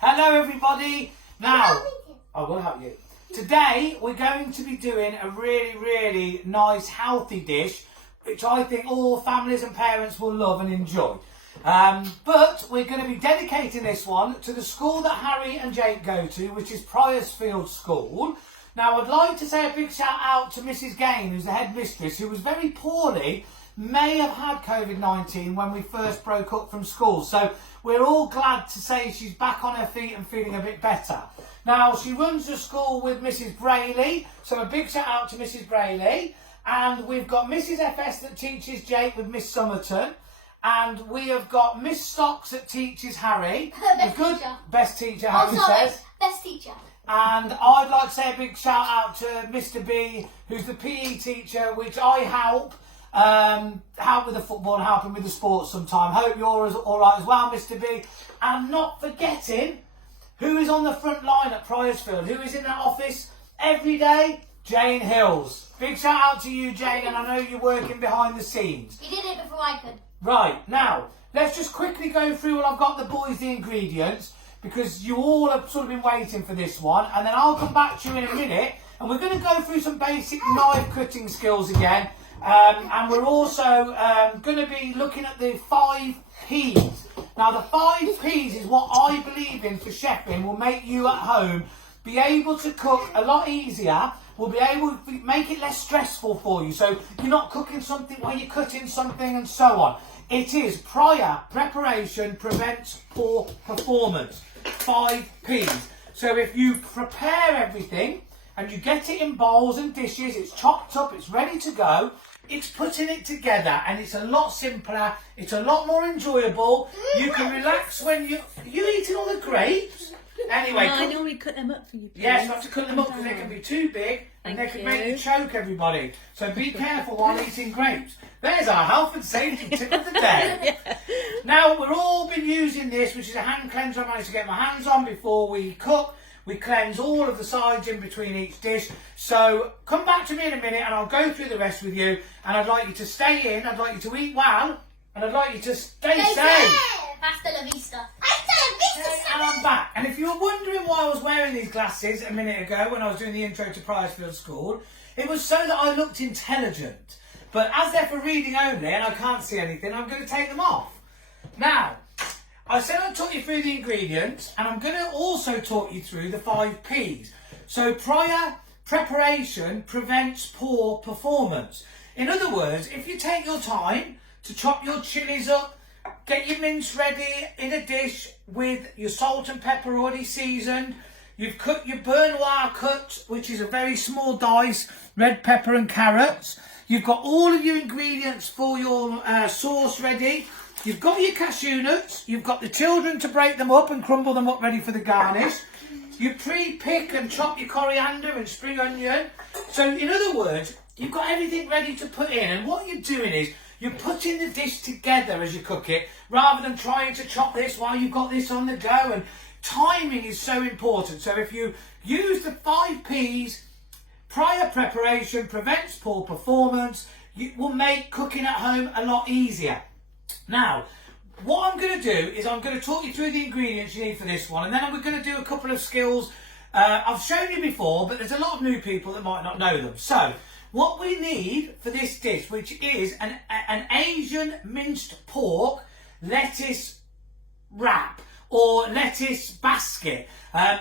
Hello everybody. Now, I will help you. Today we're going to be doing a really nice healthy dish which I think all families and parents will love and enjoy. But we're going to be dedicating this one to the school that Harry and Jake go to, which is Priorsfield School. Now I'd like to say a big shout out to Mrs. Gain, who's the head mistress, who was very poorly, may have had COVID-19 when we first broke up from school. So we're all glad to say she's back on her feet and feeling a bit better. Now, she runs the school with Mrs. Brayley, so a big shout out to Mrs. Brayley. And we've got Mrs. FS that teaches Jake with Miss Somerton. And we have got Miss Stocks that teaches Harry. Best teacher, Harry says. Best teacher. And I'd like to say a big shout out to Mr. B, who's the PE teacher, which I help with the football and helping with the sports sometime. Hope you're all right as well, Mr. B. And not forgetting who is on the front line at Priorsfield, who is in that office every day, Jane Hills. Big shout out to you, Jane, and I know you're working behind the scenes. You did it before I could. Right, now, let's just quickly go through while I've got the boys the ingredients, because you all have sort of been waiting for this one, and then I'll come back to you in a minute, and we're going to go through some basic knife cutting skills again. And we're also going to be looking at the 5 P's. Now, the 5 P's is what I believe in for chefing will make you at home be able to cook a lot easier, will be able to make it less stressful for you. So you're not cooking something while you're cutting something and so on. It is prior preparation prevents poor performance. 5 P's. So if you prepare everything and you get it in bowls and dishes, it's chopped up, it's ready to go, it's putting it together, and it's a lot simpler, it's a lot more enjoyable. You can relax when you eating all the grapes. Anyway, I normally cut them up for you, please. Yes, you have to cut them up because they can be too big and they can make you choke everybody. So be careful while eating grapes. There's our health and safety tip of the day. Now, we've all been using this, which is a hand cleanser I managed to get my hands on before we cook. We cleanse all of the sides in between each dish. So come back to me in a minute and I'll go through the rest with you. And I'd like you to stay in, I'd like you to eat well, and I'd like you to stay safe. Hasta la vista. And I'm back. And if you were wondering why I was wearing these glasses a minute ago when I was doing the intro to Priorsfield School, it was so that I looked intelligent. But as they're for reading only and I can't see anything, I'm going to take them off. Now, I said I'd talk you through the ingredients, and I'm going to also talk you through the 5 P's. So prior preparation prevents poor performance. In other words, if you take your time to chop your chilies up, get your mince ready in a dish with your salt and pepper already seasoned, you've cut your beurre noir cut, which is a very small dice, red pepper and carrots. You've got all of your ingredients for your sauce ready. You've got your cashew nuts. You've got the children to break them up and crumble them up ready for the garnish. You pre-pick and chop your coriander and spring onion. So in other words, you've got everything ready to put in. And what you're doing is you're putting the dish together as you cook it, rather than trying to chop this while you've got this on the go. And timing is so important. So if you use the 5 P's, prior preparation prevents poor performance, it will make cooking at home a lot easier. Now, what I'm going to do is I'm going to talk you through the ingredients you need for this one, and then we're going to do a couple of skills I've shown you before, but there's a lot of new people that might not know them. So, what we need for this dish, which is an Asian minced pork lettuce wrap or lettuce basket.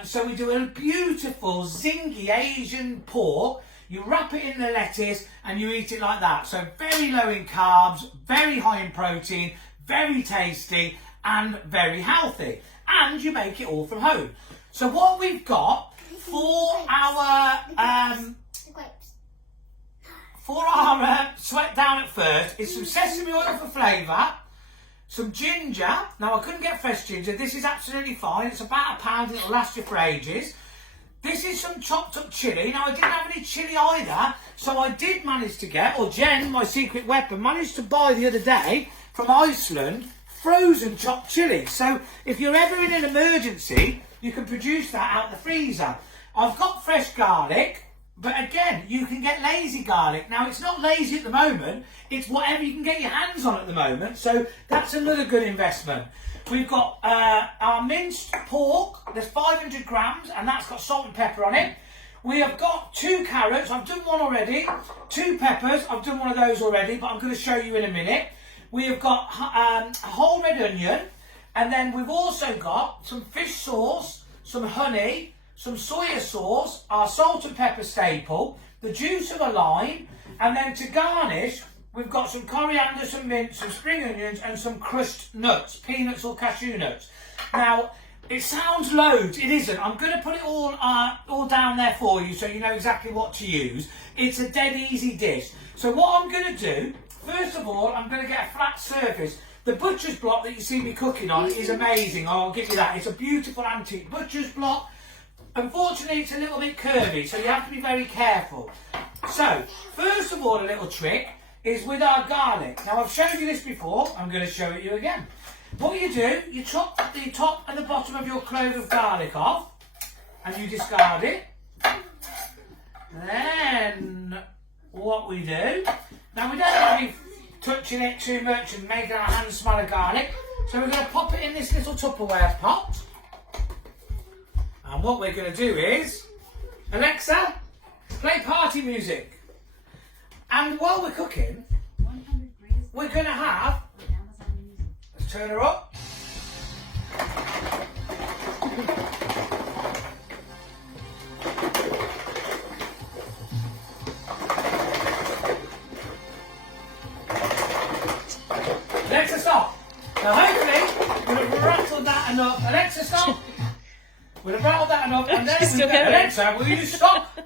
So we do a beautiful zingy Asian pork. You wrap it in the lettuce and you eat it like that. So very low in carbs, very high in protein, very tasty and very healthy. And you make it all from home. So what we've got for our sweat down at first is some sesame oil for flavour, some ginger. Now I couldn't get fresh ginger. This is absolutely fine. It's about £1 and it'll last you for ages. This is some chopped up chilli. Now I didn't have any chilli either, so I did manage to get, or Jen, my secret weapon, managed to buy the other day from Iceland, frozen chopped chilli. So if you're ever in an emergency, you can produce that out the freezer. I've got fresh garlic, but again, you can get lazy garlic. Now it's not lazy at the moment, it's whatever you can get your hands on at the moment, so that's another good investment. we've got our minced pork. There's 500 grams, and that's got salt and pepper on it. We have got 2 carrots. I've done one already. 2 peppers. I've done one of those already, but I'm going to show you in a minute. We have got a whole red onion, and then we've also got some fish sauce, some honey, some soya sauce, our salt and pepper staple, the juice of a lime, and then to garnish, we've got some coriander, some mint, some spring onions, and some crushed nuts, peanuts or cashew nuts. Now, it sounds loads. It isn't. I'm going to put it all down there for you so you know exactly what to use. It's a dead easy dish. So what I'm going to do, first of all, I'm going to get a flat surface. The butcher's block that you see me cooking on is amazing. I'll give you that. It's a beautiful antique butcher's block. Unfortunately, it's a little bit curvy, so you have to be very careful. So, first of all, a little trick is with our garlic. Now, I've shown you this before. I'm going to show it you again. What you do, you chop the top and the bottom of your clove of garlic off, and you discard it. Then, what we do, now we don't want to be touching it too much and making our hands smell of garlic, so we're going to pop it in this little Tupperware pot. And what we're going to do is, Alexa, play party music. And while we're cooking, we're going to have, let's turn her up. Alexa, stop. Now hopefully, we'll have rattled that enough. Alexa, stop. We'll have rattled that enough. And then Still going. Alexa, will you stop?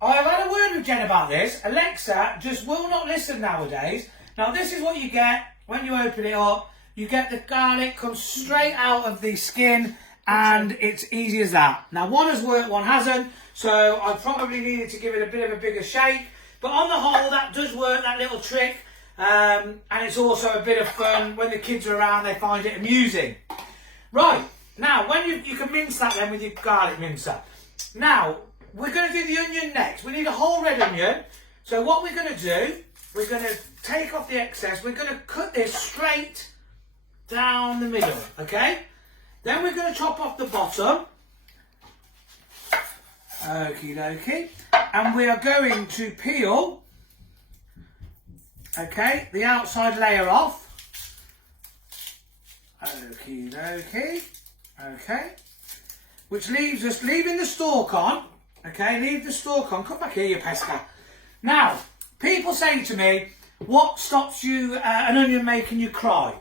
I've had a word with Jen about this. Alexa just will not listen nowadays. Now this is what you get when you open it up. You get the garlic comes straight out of the skin, and it's easy as that. Now one has worked, one hasn't, so I probably needed to give it a bit of a bigger shake. But on the whole, that does work, that little trick. And it's also a bit of fun. When the kids are around, they find it amusing. Right, now when you can mince that then with your garlic mincer. Now, we're going to do the onion next. We need a whole red onion. So what we're going to do, we're going to take off the excess. We're going to cut this straight down the middle, okay? Then we're going to chop off the bottom. Okie dokie. And we are going to peel, okay, the outside layer off. Okie dokie. Okay. Which leaves us, leaving the stalk on. Okay, leave the stalk on. Come back here, you pesca. Now, people say to me, what stops you, an onion making you cry?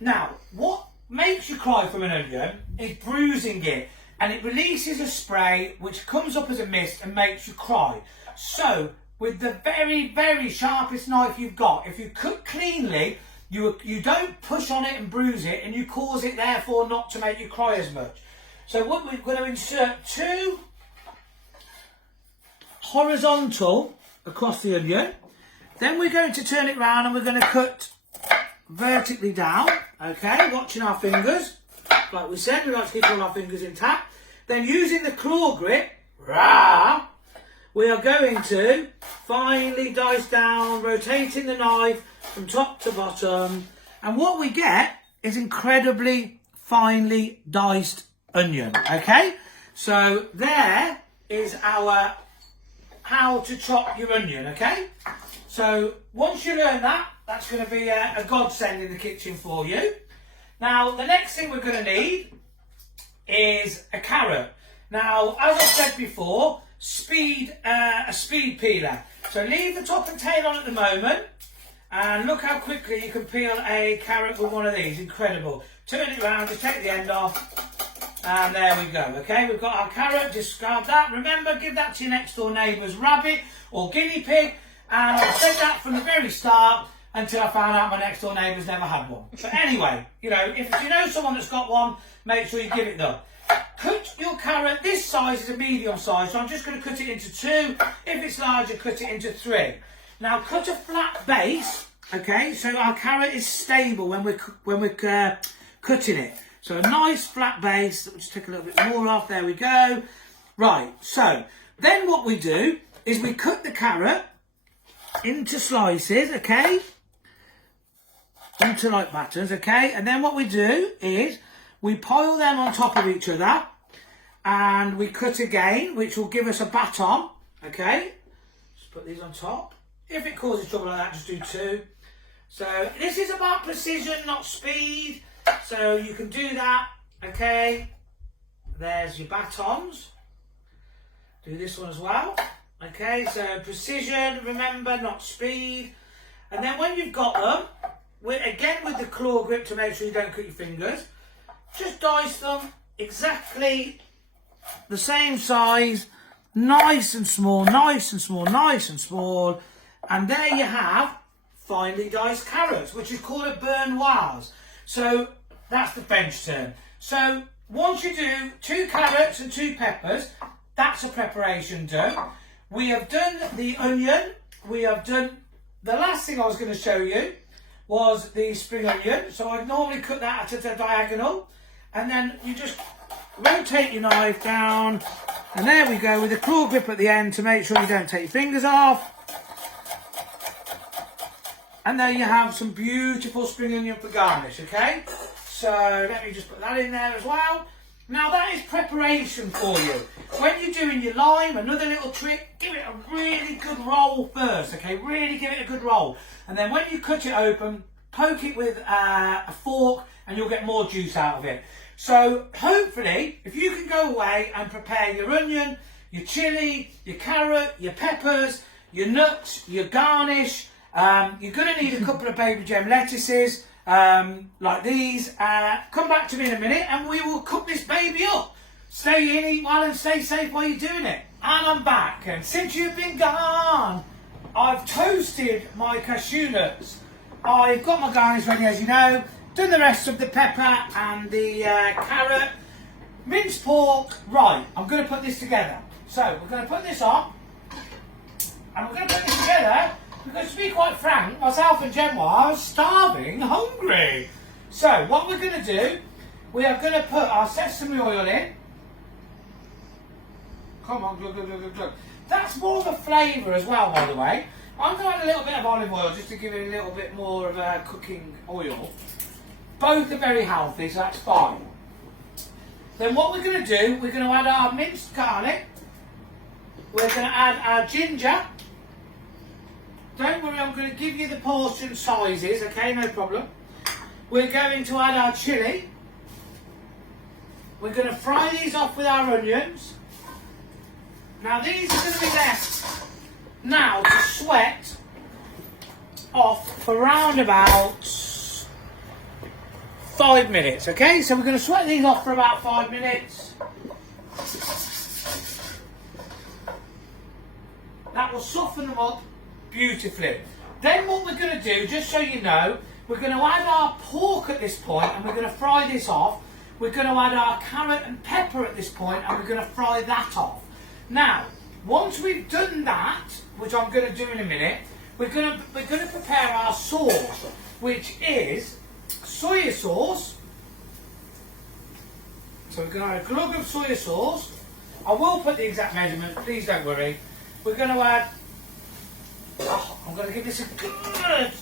Now, what makes you cry from an onion is bruising it, and it releases a spray which comes up as a mist and makes you cry. So, with the very, very sharpest knife you've got, if you cook cleanly, you don't push on it and bruise it, and you cause it, therefore, not to make you cry as much. So what we're going to insert 2 horizontal across the onion. Then we're going to turn it round and we're going to cut vertically down. Okay, watching our fingers. Like we said, we like to keep all our fingers intact. Then using the claw grip, we are going to finely dice down, rotating the knife from top to bottom. And what we get is incredibly finely diced onion. Okay, so there is our how to chop your onion. Okay, so once you learn that, that's going to be a godsend in the kitchen for you. Now the next thing we're going to need is a carrot. Now, as I've said before, a speed peeler. So leave the top and tail on at the moment, and look how quickly you can peel a carrot with one of these. Incredible. Turn it around, just take the end off. And there we go, okay? We've got our carrot, discard that. Remember, give that to your next door neighbour's rabbit or guinea pig. And I've said that from the very start until I found out my next door neighbour's never had one. But anyway, you know, if you know someone that's got one, make sure you give it them. Cut your carrot, this size is a medium size, so I'm just going to cut it into 2. If it's larger, cut it into 3. Now cut a flat base, okay, so our carrot is stable when we're cutting it. So a nice flat base. Let's just take a little bit more off. There we go. Right, so then what we do is we cut the carrot into slices, okay? into like batters, okay? And then what we do is we pile them on top of each other and we cut again, which will give us a baton, okay? Just put these on top. If it causes trouble like that, just do 2. So this is about precision, not speed. So you can do that, okay? There's your batons. Do this one as well. Okay, so precision, remember, not speed. And then when you've got them, again with the claw grip to make sure you don't cut your fingers, just dice them exactly the same size, nice and small, nice and small, nice and small. And there you have finely diced carrots, which is called a beurnoise. So that's the bench turn. So once you do 2 carrots and 2 peppers, that's a preparation done. We have done the onion. We have done, the last thing I was going to show you was the spring onion. So I normally cut that at a diagonal. And then you just rotate your knife down. And there we go with a claw grip at the end to make sure you don't take your fingers off. And there you have some beautiful spring onion for garnish, okay? So let me just put that in there as well. Now that is preparation for you. When you're doing your lime, another little trick, give it a really good roll first, okay? Really give it a good roll. And then when you cut it open, poke it with a fork and you'll get more juice out of it. So hopefully, if you can go away and prepare your onion, your chilli, your carrot, your peppers, your nuts, your garnish, you're going to need a couple of baby gem lettuces like these. Come back to me in a minute and we will cook this baby up. Stay in, eat well and stay safe while you're doing it. And I'm back, and since you've been gone, I've toasted my cashew nuts. I've got my garnish ready, as you know. Done the rest of the pepper and the carrot. Minced pork. Right, I'm going to put this together. So we're going to put this on and we're going to put this together. Because to be quite frank, myself and Gemma are starving, hungry. So what we're going to do, we are going to put our sesame oil in. Come on, glug, glug, glug, glug, glug. That's more of a flavour as well, by the way. I'm going to add a little bit of olive oil just to give it a little bit more of a cooking oil. Both are very healthy, so that's fine. Then what we're going to do, we're going to add our minced garlic. We're going to add our ginger. Don't worry, I'm going to give you the portion sizes, okay, no problem. We're going to add our chilli. We're going to fry these off with our onions. Now these are going to be left now to sweat off for around about 5 minutes, okay? So we're going to sweat these off for about 5 minutes. That will soften them up beautifully. Then what we're going to do, just so you know, we're going to add our pork at this point and we're going to fry this off. We're going to add our carrot and pepper at this point and we're going to fry that off. Now, once we've done that, which I'm going to do in a minute, we're going to prepare our sauce, which is soy sauce. So we're going to add a glug of soy sauce. I will put the exact measurement, please don't worry. We're going to add, I'm going to give this a good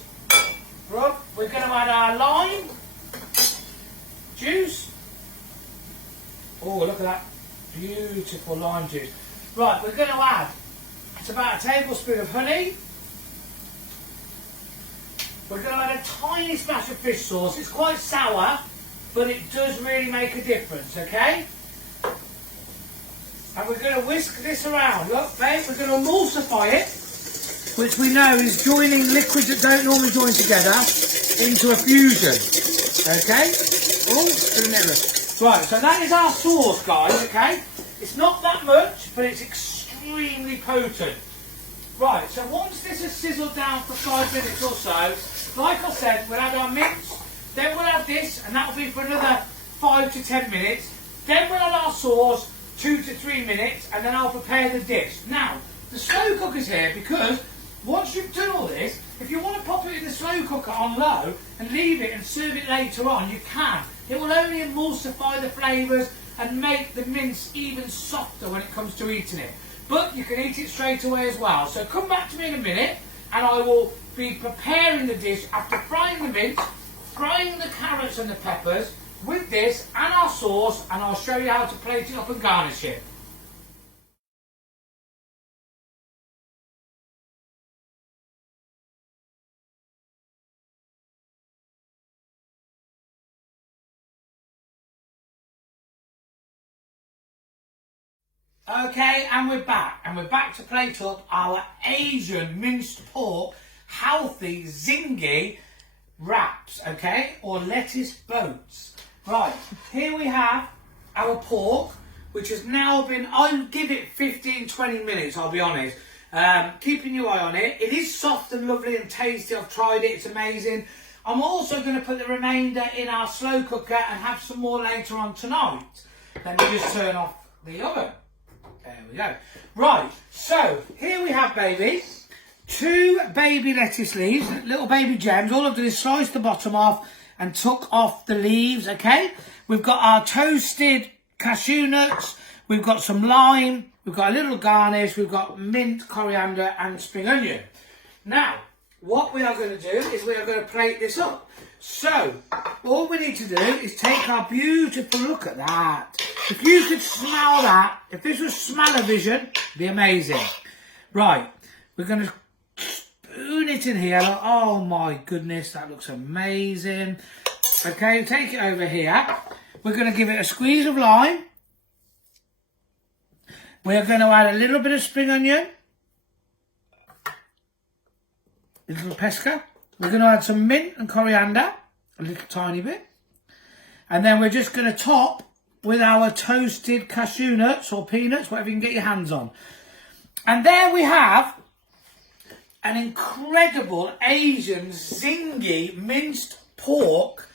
rub. We're going to add our lime juice. Oh, look at that beautiful lime juice. Right, we're going to add, it's about a tablespoon of honey. We're going to add a tiny splash of fish sauce. It's quite sour, but it does really make a difference, okay? And we're going to whisk this around. Look, babe, we're going to emulsify it, which we know is joining liquids that don't normally join together into a fusion, okay? Oh, it's a mirror. Right, so that is our sauce, guys, okay? It's not that much, but it's extremely potent. Right, so once this has sizzled down for 5 minutes or so, like I said, we'll add our mince, then we'll add this, and that'll be for another 5 to 10 minutes. Then we'll add our sauce, 2 to 3 minutes, and then I'll prepare the dish. Now, the slow cooker's here because once you've done all this, if you want to pop it in the slow cooker on low and leave it and serve it later on, you can. It will only emulsify the flavours and make the mince even softer when it comes to eating it. But you can eat it straight away as well. So come back to me in a minute and I will be preparing the dish after frying the mince frying the carrots and the peppers with this and our sauce, and I'll show you how to plate it up and garnish it. Okay, and we're back. And we're back to plate up our Asian minced pork, healthy, zingy wraps, okay? Or lettuce boats. Right, here we have our pork, which has now been, I'll give it 15-20 minutes, I'll be honest. Keeping your eye on it. It is soft and lovely and tasty. I've tried it, it's amazing. I'm also going to put the remainder in our slow cooker and have some more later on tonight. Let me just turn off the oven. There we go. Right, so here we have, baby, 2 baby lettuce leaves, little baby gems. All I've done is slice the bottom off and took off the leaves, okay? We've got our toasted cashew nuts. We've got some lime. We've got a little garnish. We've got mint, coriander and spring onion. Now, what we are going to do is we are going to plate this up. So, all we need to do is take our beautiful, look at that. If you could smell that, if this was smell-o-vision, it'd be amazing. Right, we're going to spoon it in here. Look, oh my goodness, that looks amazing. Okay, take it over here. We're going to give it a squeeze of lime. We're going to add a little bit of spring onion. A little pesca. We're going to add some mint and coriander, a little tiny bit. And then we're just going to top with our toasted cashew nuts or peanuts, whatever you can get your hands on. And there we have an incredible Asian zingy minced pork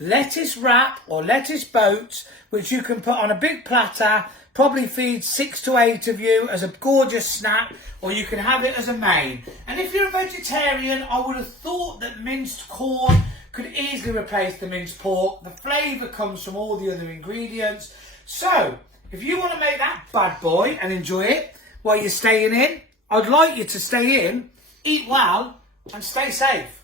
lettuce wrap or lettuce boats, which you can put on a big platter, probably feed 6 to 8 of you as a gorgeous snack, or you can have it as a main. And if you're a vegetarian, I would have thought that minced corn could easily replace the minced pork. The flavour comes from all the other ingredients. So, if you want to make that bad boy and enjoy it while you're staying in, I'd like you to stay in, eat well and stay safe.